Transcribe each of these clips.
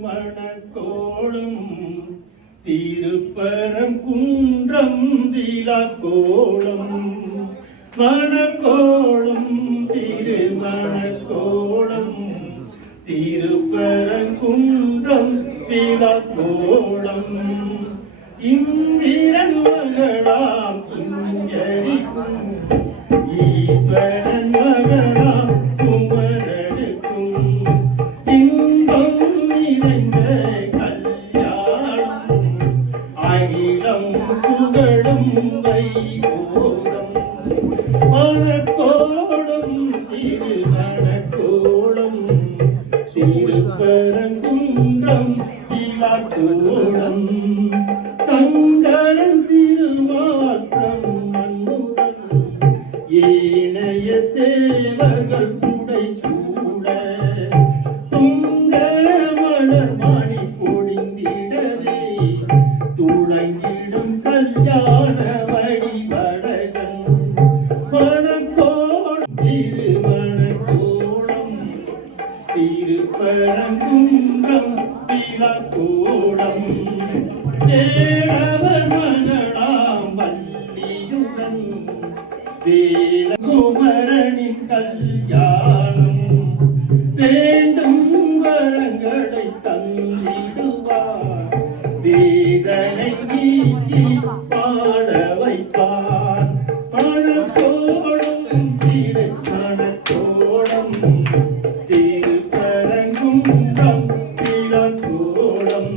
திருமணக்கோலம் திருப்பரங்குன்றம் விழாக்கோலம் மணக்கோலம் திருமணக்கோலம் திருப்பரங்குன்றம் விழாக்கோலம் இந்திரன் மகளாம் குஞ்சரிக்கும் ஈஸ்வரன் மகளாம் குமரனுக்கும் இன்பம் நிறைந்த கல்யாணம் அகிலம் புகழும் வைபோகம் மணக்கோலம் திருமணக்கோலம் திருப்பரங்குன்றம் விழாக்கோலம் சங்கரன் திருமாற்றம் மன்னுதல் ஏனைய தேவர்கள் புடை சூட துங்க மலர் மணி பொழிந்திடவே துளங்கிடும் கல்யாண வடிவடகன் மணக்கோலம் திருமணக்கோலம் திருப்பரங்குன்றம் விழாக்கோலம் ஏழவர் மகளாம் வள்ளியுடன் வேலகுமரனின் கல்யாணம் வேண்டும் வரங்களை தந்திடுவார் வேதனை நீக்கி பாட வைப்பார் மணக்கோலம் திருமணக்கோலம் திருப்பரங்குன்றம் விழாக்கோலம்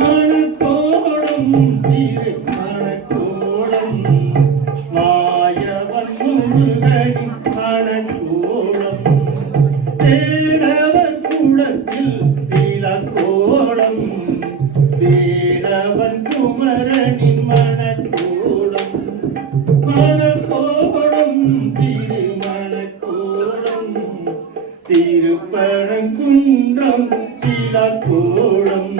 மணக்கோலம் திருமணக்கோலம் மாயவன் முருகனின் மணக்கோலம் தேடவர் குளத்தில் விழாக்கோலம் வேடவன் குமரனின் மணக்கோலம் மணக்கோலம் திருமணக்கோலம் திருப்பரங்குன்றம் விழாக்கோலம்